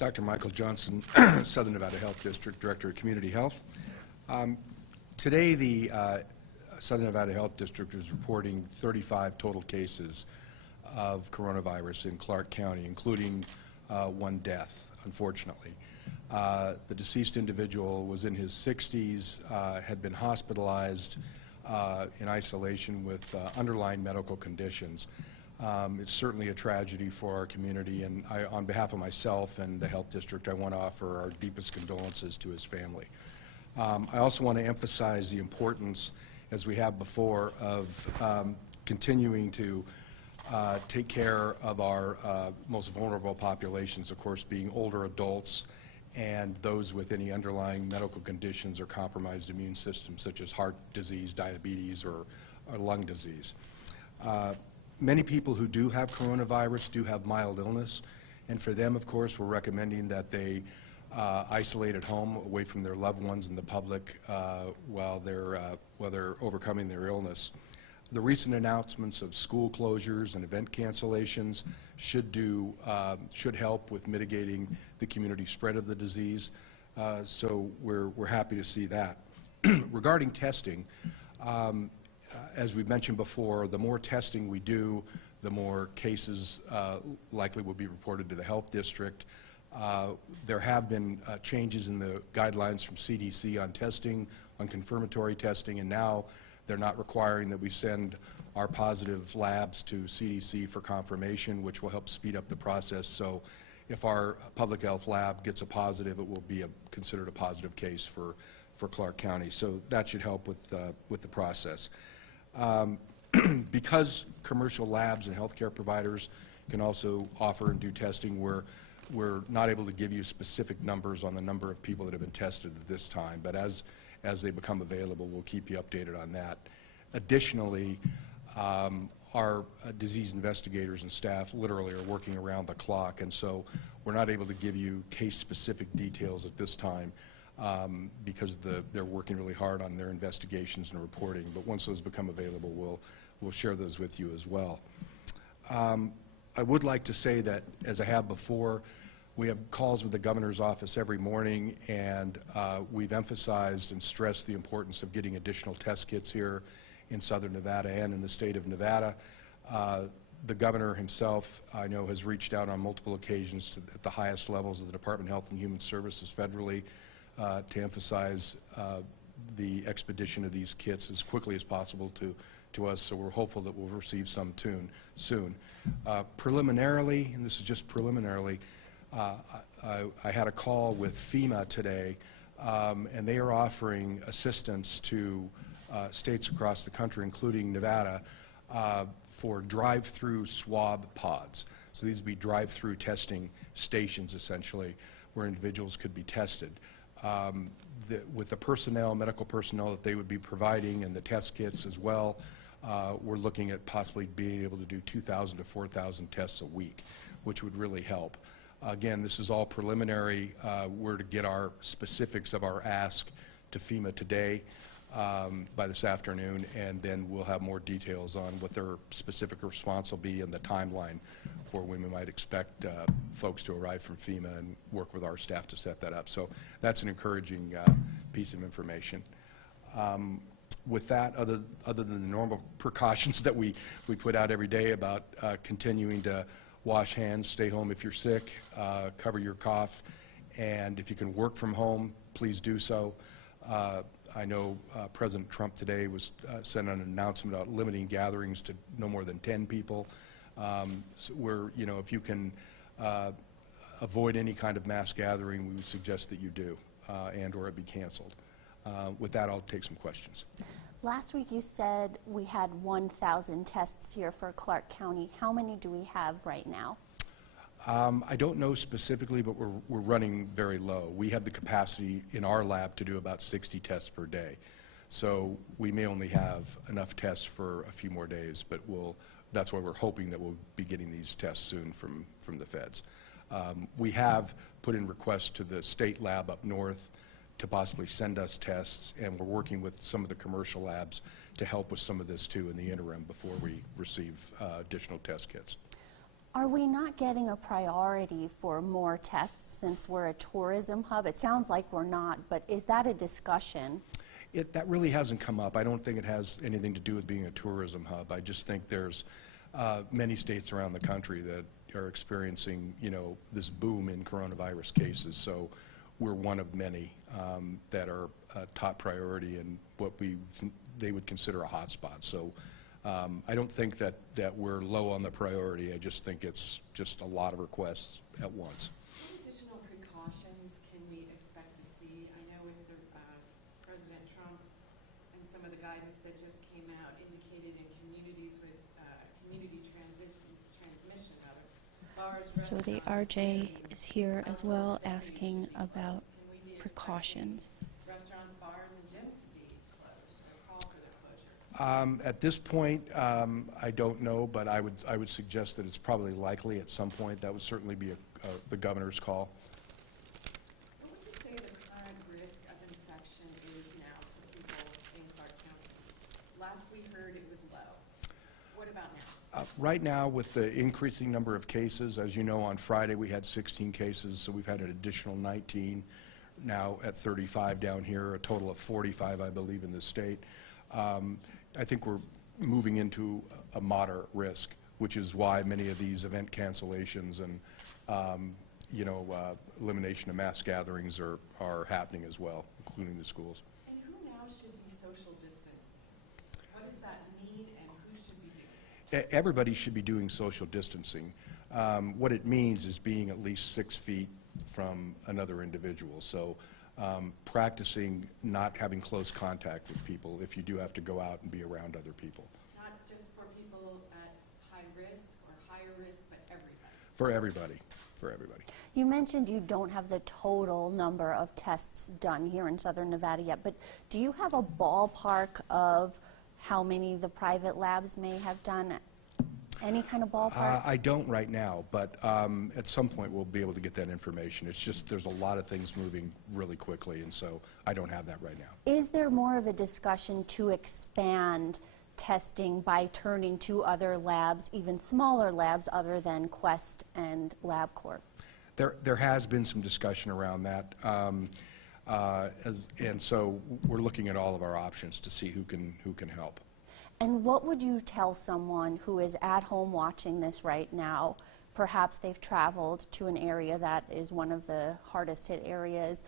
Dr. Michael Johnson, Southern Nevada Health District Director of Community Health. Today, the Southern Nevada Health District is reporting 35 total cases of coronavirus in Clark County, including one death, unfortunately. The deceased individual was in his 60s, had been hospitalized in isolation with underlying medical conditions. It's certainly a tragedy for our community, and on behalf of myself and the Health District, I want to offer our deepest condolences to his family. I also want to emphasize the importance, as we have before, of continuing to take care of our most vulnerable populations, of course, being older adults and those with any underlying medical conditions or compromised immune systems, such as heart disease, diabetes, or lung disease. Many people who do have coronavirus do have mild illness, and for them, of course, we're recommending that they isolate at home, away from their loved ones and the public, while they're overcoming their illness. The recent announcements of school closures and event cancellations should help with mitigating the community spread of the disease. So we're happy to see that. Regarding testing, as we've mentioned before, the more testing we do, the more cases likely will be reported to the Health District. There have been changes in the guidelines from CDC on testing, on confirmatory testing, and now they're not requiring that we send our positive labs to CDC for confirmation, which will help speed up the process. So if our public health lab gets a positive, it will be considered a positive case for Clark County. So that should help with the process. Because commercial labs and healthcare providers can also offer and do testing, we're not able to give you specific numbers on the number of people that have been tested at this time, but as they become available, we'll keep you updated on that. Additionally, our disease investigators and staff literally are working around the clock, and so we're not able to give you case-specific details at this time because they're working really hard on their investigations and reporting, but once those become available, we'll share those with you as well. I would like to say that, as I have before, we have calls with the governor's office every morning, and we've emphasized and stressed the importance of getting additional test kits here in Southern Nevada and in the state of Nevada. The governor himself, I know, has reached out on multiple occasions at the highest levels of the Department of Health and Human Services federally to emphasize the expedition of these kits as quickly as possible to us, so we're hopeful that we'll receive some soon. Preliminarily, and this is just preliminarily, I had a call with FEMA today, and they are offering assistance to states across the country, including Nevada, for drive-through swab pods. So these would be drive-through testing stations, essentially, where individuals could be tested. With the personnel, medical personnel that they would be providing, and the test kits as well, we're looking at possibly being able to do 2,000 to 4,000 tests a week, which would really help. Again, this is all preliminary. We're to get our specifics of our ask to FEMA today by this afternoon, and then we'll have more details on what their specific response will be and the timeline for when we might expect folks to arrive from FEMA and work with our staff to set that up. So that's an encouraging piece of information. With that, other than the normal precautions that we put out every day about continuing to wash hands, stay home if you're sick, cover your cough, and if you can work from home, please do so. I know President Trump today was sent an announcement about limiting gatherings to no more than 10 people. So if you can avoid any kind of mass gathering, we would suggest that you do, and or it be canceled. With that, I'll take some questions. Last week you said we had 1,000 tests here for Clark County. How many do we have right now? I don't know specifically, but we're running very low. We have the capacity in our lab to do about 60 tests per day. So we may only have enough tests for a few more days, but that's why we're hoping that we'll be getting these tests soon from the feds. We have put in requests to the state lab up north to possibly send us tests, and we're working with some of the commercial labs to help with some of this too in the interim before we receive additional test kits. Are we not getting a priority for more tests since we're a tourism hub? It sounds like we're not, but is that a discussion? That really hasn't come up. I don't think it has anything to do with being a tourism hub. I just think there's many states around the country that are experiencing, this boom in coronavirus cases. So we're one of many that are a top priority and what they would consider a hotspot. So I don't think that we're low on the priority. I just think it's just a lot of requests at once. What additional precautions can we expect to see? I know with President Trump and some of the guidance that just came out indicated in communities with community transmission, bars, So the RJ is here as well asking about precautions. Restaurants, bars, and gyms to be closed or call for their closure? At this point, I don't know, but I would suggest that it's probably likely at some point. That would certainly be the governor's call. What would you say the current risk of infection is now to people in Clark County? Last we heard it was low. What about now? Right now, with the increasing number of cases, as you know, on Friday we had 16 cases, so we've had an additional 19. Now at 35 down here, a total of 45, I believe, in the state. I think we're moving into a moderate risk, which is why many of these event cancellations and elimination of mass gatherings are happening as well, including the schools. And who now should be social distancing? What does that mean and who should be doing it? Everybody should be doing social distancing. What it means is being at least 6 feet from another individual. So practicing not having close contact with people if you do have to go out and be around other people. Not just for people at high risk or higher risk, but everybody. For everybody. For everybody. You mentioned you don't have the total number of tests done here in Southern Nevada yet, but do you have a ballpark of how many the private labs may have done? Any kind of ballpark? I don't right now, but at some point we'll be able to get that information. It's just there's a lot of things moving really quickly, and so I don't have that right now. Is there more of a discussion to expand testing by turning to other labs, even smaller labs other than Quest and LabCorp? There has been some discussion around that, and so we're looking at all of our options to see who can help. And what would you tell someone who is at home watching this right now? Perhaps they've traveled to an area that is one of the hardest hit areas.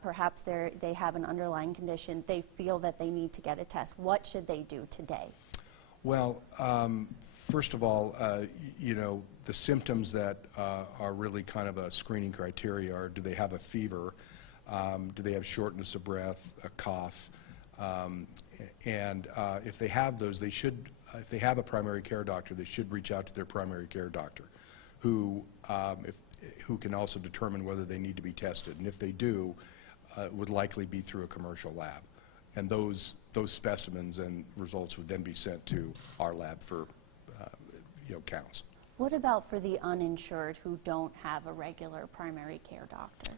Perhaps they have an underlying condition. They feel that they need to get a test. What should they do today? Well, first of all, the symptoms that are really kind of a screening criteria are: do they have a fever? Do they have shortness of breath, a cough? And if they have those, they should, if they have a primary care doctor, they should reach out to their primary care doctor, who can also determine whether they need to be tested. And if they do, it would likely be through a commercial lab. And those specimens and results would then be sent to our lab for counts. What about for the uninsured who don't have a regular primary care doctor?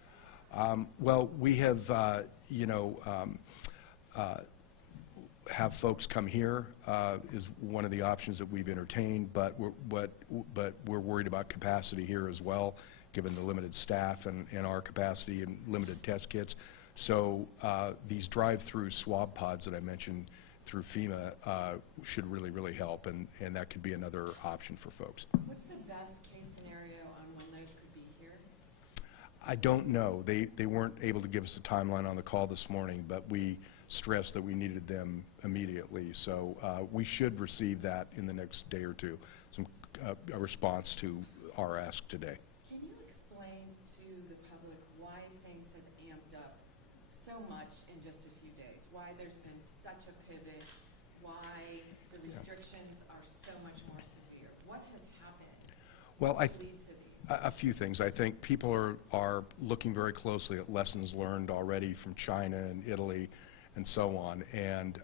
Well, we have, have folks come here is one of the options that we've entertained, but we're worried about capacity here as well, given the limited staff and our capacity and limited test kits. So these drive-through swab pods that I mentioned through FEMA should really help, and that could be another option for folks. What's the best case scenario on when those could be here? I don't know. They weren't able to give us a timeline on the call this morning, but we stressed that we needed them immediately. So we should receive that in the next day or two, a response to our ask today. Can you explain to the public why things have amped up so much in just a few days? Why there's been such a pivot? Why the restrictions are so much more severe? What has happened Well, to lead to these? A few things. I think people are looking very closely at lessons learned already from China and Italy and so on, and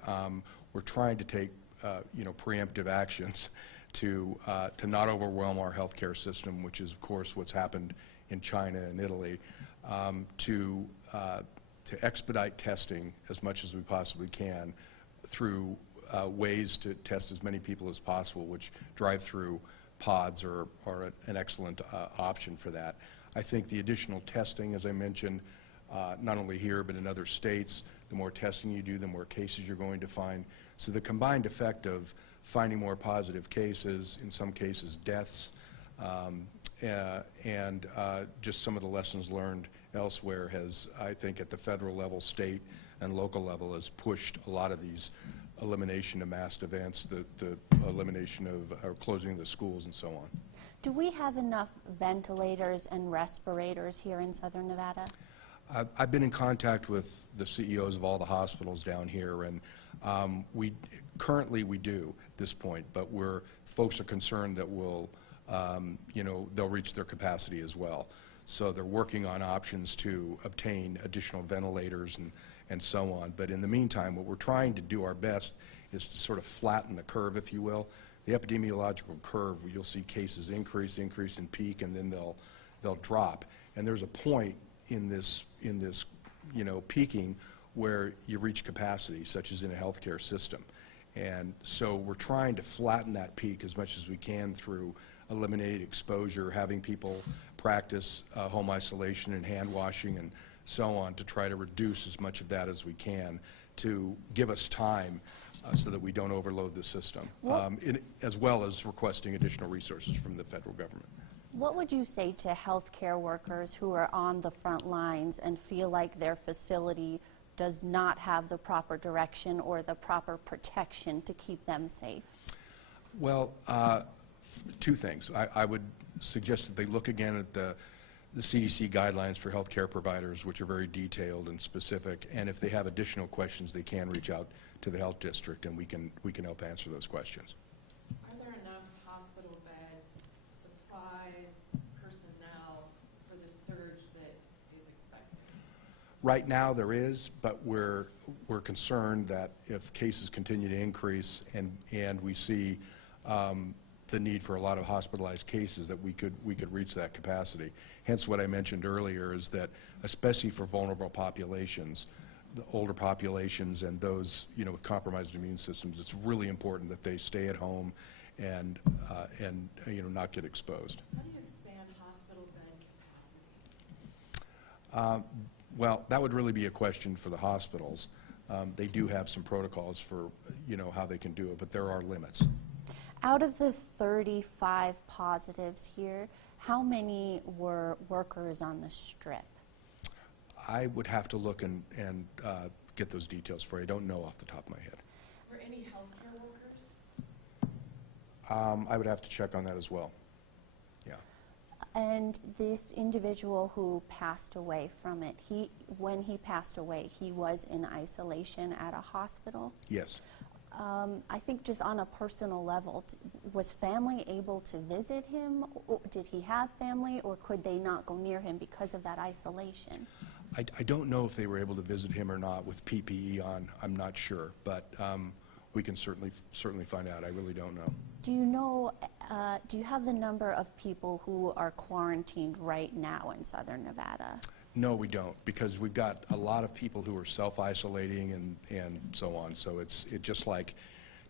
we're trying to take preemptive actions to not overwhelm our healthcare system, which is of course what's happened in China and Italy, to expedite testing as much as we possibly can through ways to test as many people as possible, which drive-through pods are an excellent option for that. I think the additional testing, as I mentioned, not only here but in other states, the more testing you do, the more cases you're going to find. So the combined effect of finding more positive cases, in some cases deaths, and just some of the lessons learned elsewhere has, I think, at the federal level, state, and local level, has pushed a lot of these elimination of mass events, the elimination of or closing of the schools and so on. Do we have enough ventilators and respirators here in Southern Nevada? I've been in contact with the CEOs of all the hospitals down here, and currently we do at this point, but folks are concerned that they'll reach their capacity as well. So they're working on options to obtain additional ventilators and so on. But in the meantime, what we're trying to do our best is to sort of flatten the curve, if you will. The epidemiological curve, you'll see cases increase in peak, and then they'll drop. And there's a point in this peaking where you reach capacity, such as in a healthcare system. And so we're trying to flatten that peak as much as we can through eliminating exposure, having people practice home isolation and hand washing and so on, to try to reduce as much of that as we can to give us time so that we don't overload the system, as well as requesting additional resources from the federal government. What would you say to healthcare workers who are on the front lines and feel like their facility does not have the proper direction or the proper protection to keep them safe? Well, two things. I would suggest that they look again at the CDC guidelines for healthcare providers, which are very detailed and specific, and if they have additional questions, they can reach out to the health district, and we can help answer those questions. Are there enough hospital beds, supplies, personnel for the surge that is expected? Right now there is, but we're concerned that if cases continue to increase and we see the need for a lot of hospitalized cases, that we could reach that capacity. Hence what I mentioned earlier is that, especially for vulnerable populations, the older populations and those with compromised immune systems, it's really important that they stay at home and not get exposed. How do you expand hospital bed capacity? Well, that would really be a question for the hospitals. They do have some protocols for how they can do it, but there are limits. Out of the 35 positives here, how many were workers on the Strip? I would have to look and get those details for you. I don't know off the top of my head. Were any healthcare workers? I would have to check on that as well. Yeah. And this individual who passed away from it, when he passed away, he was in isolation at a hospital? Yes. I think just on a personal level, was family able to visit him? Or did he have family, or could they not go near him because of that isolation? I don't know if they were able to visit him or not with PPE on. I'm not sure, but we can certainly find out. I really don't know. Do you know, do you have the number of people who are quarantined right now in Southern Nevada? No, we don't, because we've got a lot of people who are self-isolating and so on. So it's just like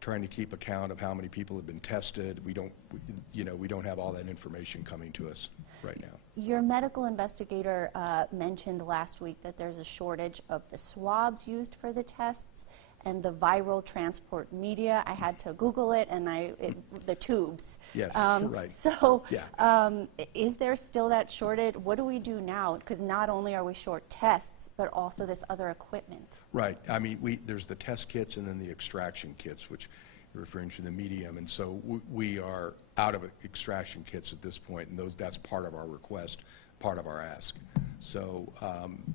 trying to keep account of how many people have been tested. We don't have all that information coming to us right now. Your medical investigator mentioned last week that there's a shortage of the swabs used for the tests and the viral transport media. I had to Google it, and the tubes. Yes, right. So yeah. Is there still that shortage? What do we do now? Because not only are we short tests, but also this other equipment. Right. I mean, there's the test kits and then the extraction kits, which you're referring to the medium. And so we are out of extraction kits at this point, and that's part of our request, part of our ask. So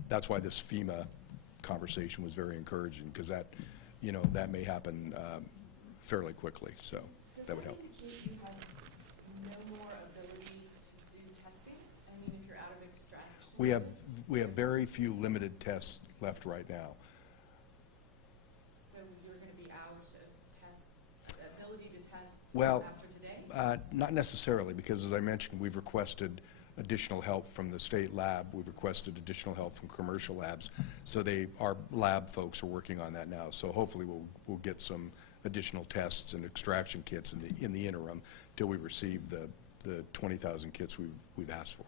that's why this FEMA conversation was very encouraging, because that may happen fairly quickly, so that would help. Does that indicate you have no more ability to do testing? I mean, if you're out of extraction? We have very few limited tests left right now. So you're going to be out of ability to test Well, after today? not necessarily, because as I mentioned, we've requested additional help from the state lab. We've requested additional help from commercial labs. So our lab folks are working on that now. So hopefully we'll get some additional tests and extraction kits in the interim till we receive the 20,000 kits we've asked for.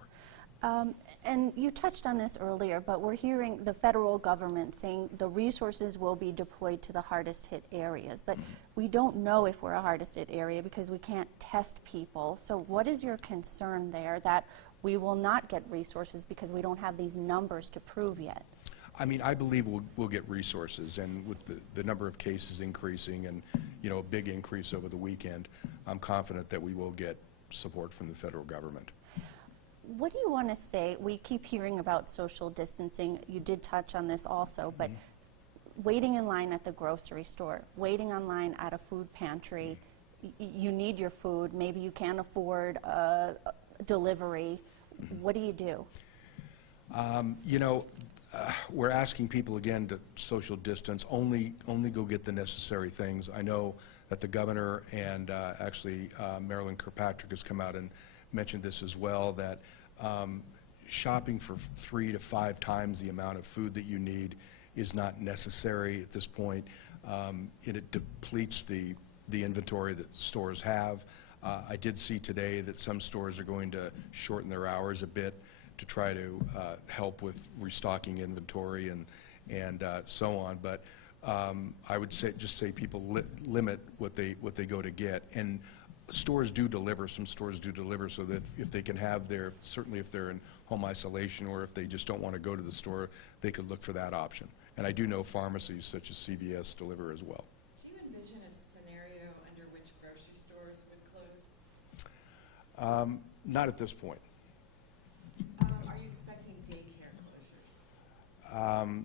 And you touched on this earlier, but we're hearing the federal government saying the resources will be deployed to the hardest hit areas. But we don't know if we're a hardest hit area because we can't test people. So what is your concern there that we will not get resources because we don't have these numbers to prove yet? I mean, I believe we'll get resources, and with the number of cases increasing and, you know, a big increase over the weekend, I'm confident that we will get support from the federal government. What do you want to say? We keep hearing about social distancing. You did touch on this also, but waiting in line at the grocery store, waiting in line at a food pantry, you need your food. Maybe you can't afford a delivery. What do you do? You know, we're asking people again to social distance, only go get the necessary things. I know that the governor and actually Marilyn Kirkpatrick has come out and mentioned this as well, that shopping for 3 to 5 times the amount of food that you need is not necessary at this point. It depletes the inventory that stores have. I did see today that some stores are going to shorten their hours a bit to try to help with restocking inventory and so on. But I would just say people limit what they go to get. And stores do deliver. Some stores do deliver, so that if they can have certainly if they're in home isolation or if they just don't want to go to the store, they could look for that option. And I do know pharmacies such as CVS deliver as well. Do you envision a scenario under which grocery stores would close? Not at this point. Are you expecting daycare closures?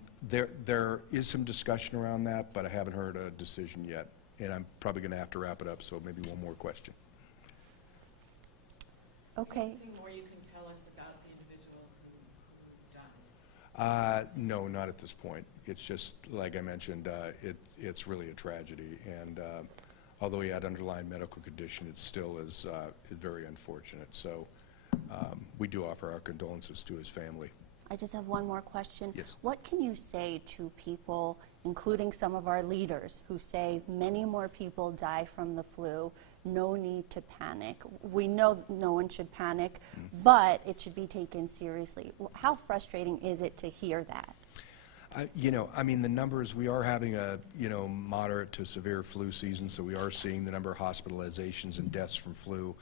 There is some discussion around that, but I haven't heard a decision yet. And I'm probably going to have to wrap it up, so maybe one more question. Okay. Anything more you can tell us about the individual who died? No, not at this point. It's just, like I mentioned, it's really a tragedy. And although he had underlying medical condition, it still is very unfortunate. So we do offer our condolences to his family. I just have one more question. Yes. What can you say to people, including some of our leaders, who say many more people die from the flu, no need to panic? We know no one should panic, but it should be taken seriously. How frustrating is it to hear that? You know, I mean, the numbers, we are having a, you know, moderate to severe flu season, so we are seeing the number of hospitalizations and deaths from flu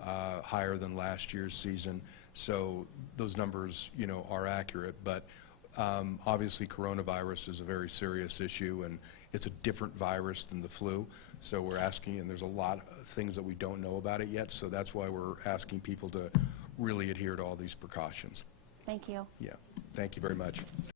higher than last year's season. So those numbers, you know, are accurate, but obviously coronavirus is a very serious issue, and it's a different virus than the flu. So we're asking, and there's a lot of things that we don't know about it yet, so that's why we're asking people to really adhere to all these precautions. Thank you. Yeah, thank you very much.